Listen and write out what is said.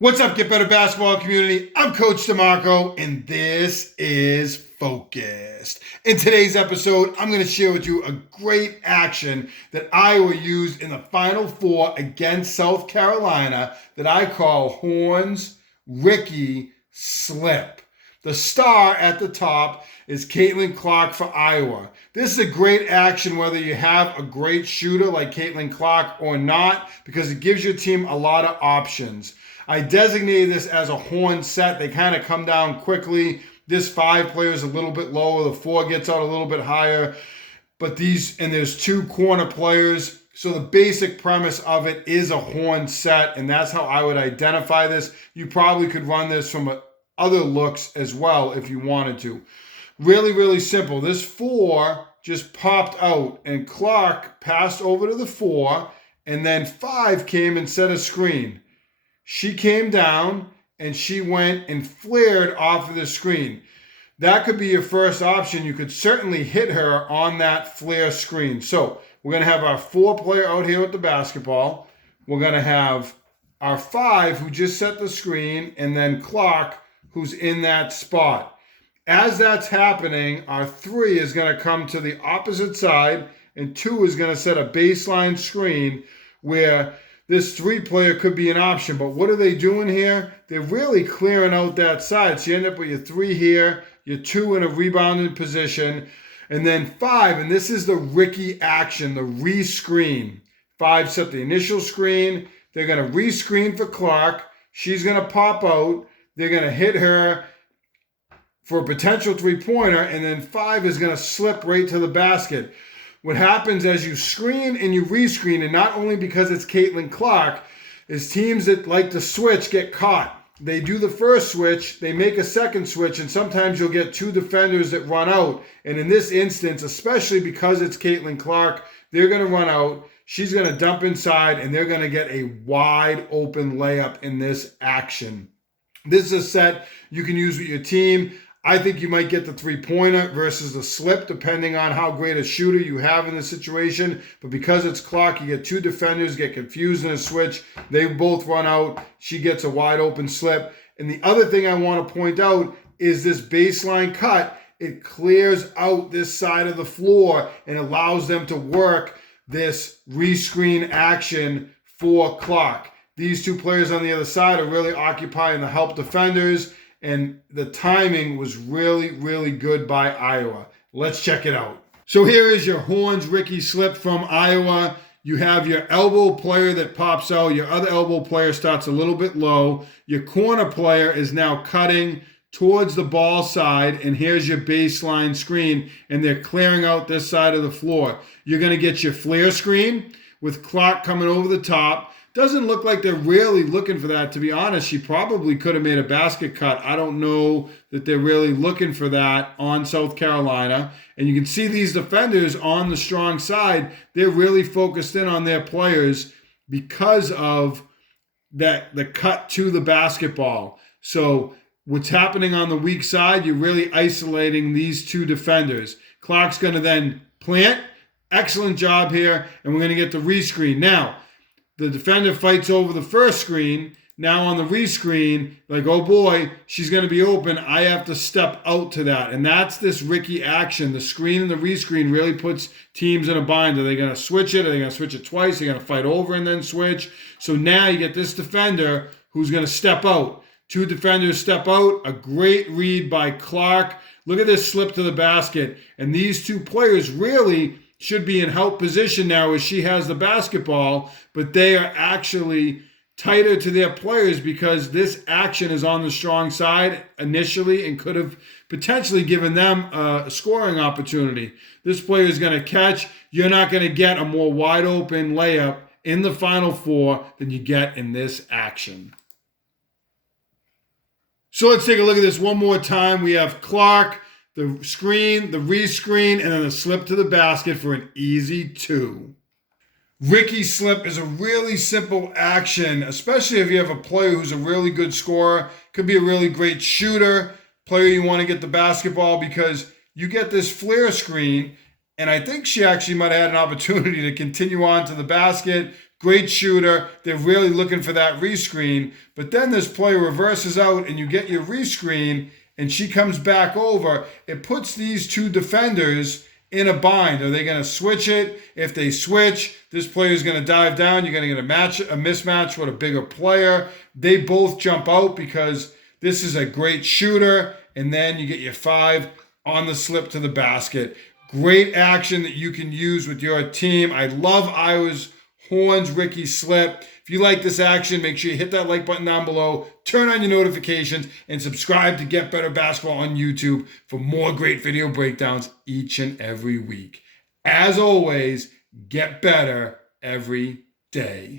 What's up, Get Better Basketball community? I'm Coach DeMarco, and this is Focused. In today's episode, I'm going to share with you a great action that Iowa used in the Final Four against South Carolina that I call Horns Ricky Slip. The star at the top is Caitlin Clark for Iowa. This is a great action whether you have a great shooter like Caitlin Clark or not, because it gives your team a lot of options. I designated this as a horn set. They kind of come down quickly. This 5 player is a little bit lower. The 4 gets out a little bit higher. But there's 2 corner players. So the basic premise of it is a horn set, and that's how I would identify this. You probably could run this from other looks as well if you wanted to. Really, really simple. This 4 just popped out, and Clark passed over to the 4, and then 5 came and set a screen. She came down and she went and flared off of the screen. That could be your first option. You could certainly hit her on that flare screen. So we're going to have our 4 player out here with the basketball. We're going to have our 5 who just set the screen, and then Clark who's in that spot. As that's happening, our 3 is going to come to the opposite side, and 2 is going to set a baseline screen where this 3 player could be an option. But what are they doing here? They're really clearing out that side. So you end up with your 3 here, your 2 in a rebounding position, and then 5, and this is the Ricky action, the re-screen. 5 set the initial screen. They're going to re-screen for Clark. She's going to pop out. They're going to hit her for a potential 3-pointer, and then 5 is going to slip right to the basket. What happens as you screen and you rescreen, and not only because it's Caitlin Clark, is teams that like to switch get caught. They do the first switch, they make a second switch, and sometimes you'll get 2 defenders that run out. And in this instance, especially because it's Caitlin Clark, they're going to run out. She's going to dump inside, and they're going to get a wide open layup in this action. This is a set you can use with your team. I think you might get the 3-pointer versus the slip, depending on how great a shooter you have in the situation. But because it's Clark, you get 2 defenders, get confused in a switch. They both run out. She gets a wide open slip. And the other thing I want to point out is this baseline cut. It clears out this side of the floor and allows them to work this rescreen action for Clark. These 2 players on the other side are really occupying the help defenders. And the timing was really, really good by Iowa. Let's check it out. So here is your Horns Ricky Slip from Iowa. You have your elbow player that pops out. Your other elbow player starts a little bit low. Your corner player is now cutting towards the ball side. And here's your baseline screen. And they're clearing out this side of the floor. You're going to get your flare screen with Clark coming over the top. Doesn't look like they're really looking for that, to be honest. She probably could have made a basket cut. I don't know that they're really looking for that on South Carolina. And you can see these defenders on the strong side, they're really focused in on their players because of that, the cut to the basketball. So what's happening on the weak side, you're really isolating these 2 defenders. Clark's going to then plant. Excellent job here. And we're going to get the rescreen. Now, the defender fights over the first screen. Now on the rescreen, like, oh boy, she's going to be open. I have to step out to that. And that's this Ricky action. The screen and the rescreen really puts teams in a bind. Are they going to switch it? Are they going to switch it twice? Are they going to fight over and then switch? So now you get this defender who's going to step out. 2 defenders step out. A great read by Clark. Look at this slip to the basket. And these 2 players really should be in help position now as she has the basketball, but they are actually tighter to their players because this action is on the strong side initially and could have potentially given them a scoring opportunity. This player is going to catch. You're not going to get a more wide open layup in the Final Four than you get in this action. So let's take a look at this one more time. We have Clark, the screen, the rescreen, and then the slip to the basket for an easy 2. Ricky Slip is a really simple action, especially if you have a player who's a really good scorer. Could be a really great shooter, player you want to get the basketball, because you get this flare screen, and I think she actually might have had an opportunity to continue on to the basket. Great shooter. They're really looking for that rescreen. But then this player reverses out and you get your rescreen and she comes back over. It puts these two defenders in a bind. Are they going to switch it? If they switch, this player is going to dive down. You're going to get a mismatch with a bigger player. They both jump out because this is a great shooter. And then you get your 5 on the slip to the basket. Great action that you can use with your team. I love Iowa's Horns Ricky slip. If you like this action, make sure you hit that like button down below, turn on your notifications, and subscribe to Get Better Basketball on YouTube for more great video breakdowns each and every week. As always, get better every day.